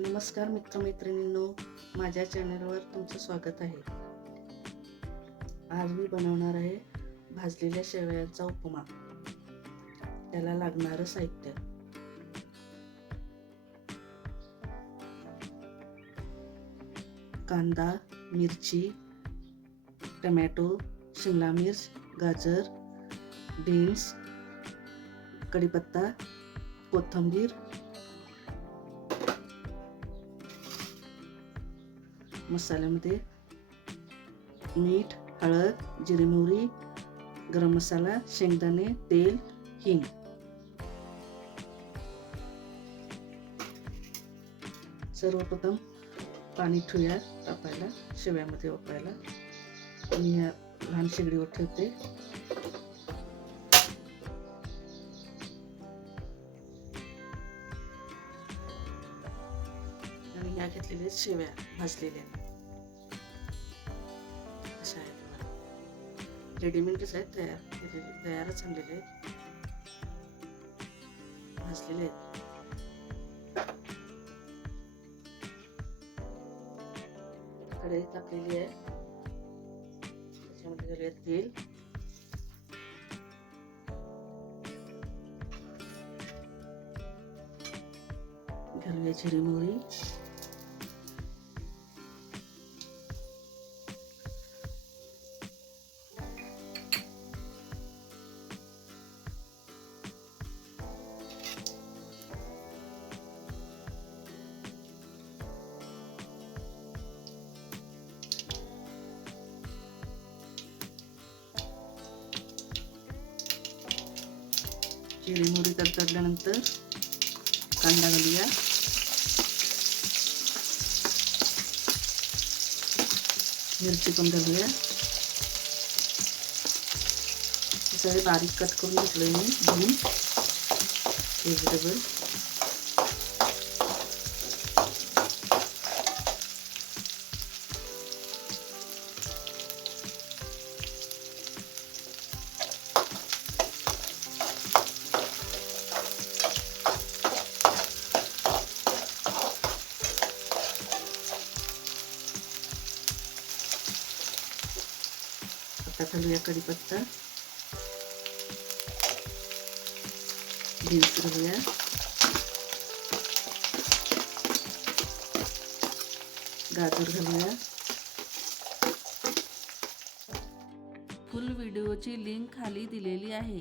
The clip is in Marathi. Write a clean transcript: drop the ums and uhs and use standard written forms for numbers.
नमस्कार मित्रमैत्रिणींनो, माझ्या चॅनलवर तुमचं स्वागत आहे। आज मी बनवणार आहे भाजलेल्या शेवयांचा उपमा। त्याला लागणारं साहित्य: कांदा, मिरची, टोमॅटो, शिमला मिर्च, गाजर, बीन्स, कढीपत्ता, कोथिंबीर, मसाल्यामध्ये मीठ, हळद, जिरे मोहरी, गरम मसाला, शेंगदाणे, तेल, हिंग। सर्वप्रथम पाणी ठेवूया तापायला, शेवयामध्ये वापरायला। मी लहान शेगडीवर ठेवते। आणि या घेतलेल्या शेवया भाजलेल्या अशा आहेत बघा, रेडीमेडच आहेत, तयारच आणलेले आहेत, भाजलेले आहेत। कढई तापलेली आहे, त्याच्यामध्ये घालूया तेल, घालूया जिरे मोहरी, जिरे मोहरी तडतडल्यानंतर कांदा घालूया, मिरची पण घालूया। सगळे बारीक कट करून घेतले मी धुवून व्हेजिटेबल। आता घालूया कढीपत्ता, बीन्स घालूया, गाजर घालूया। फुल व्हिडिओची लिंक खाली दिलेली आहे।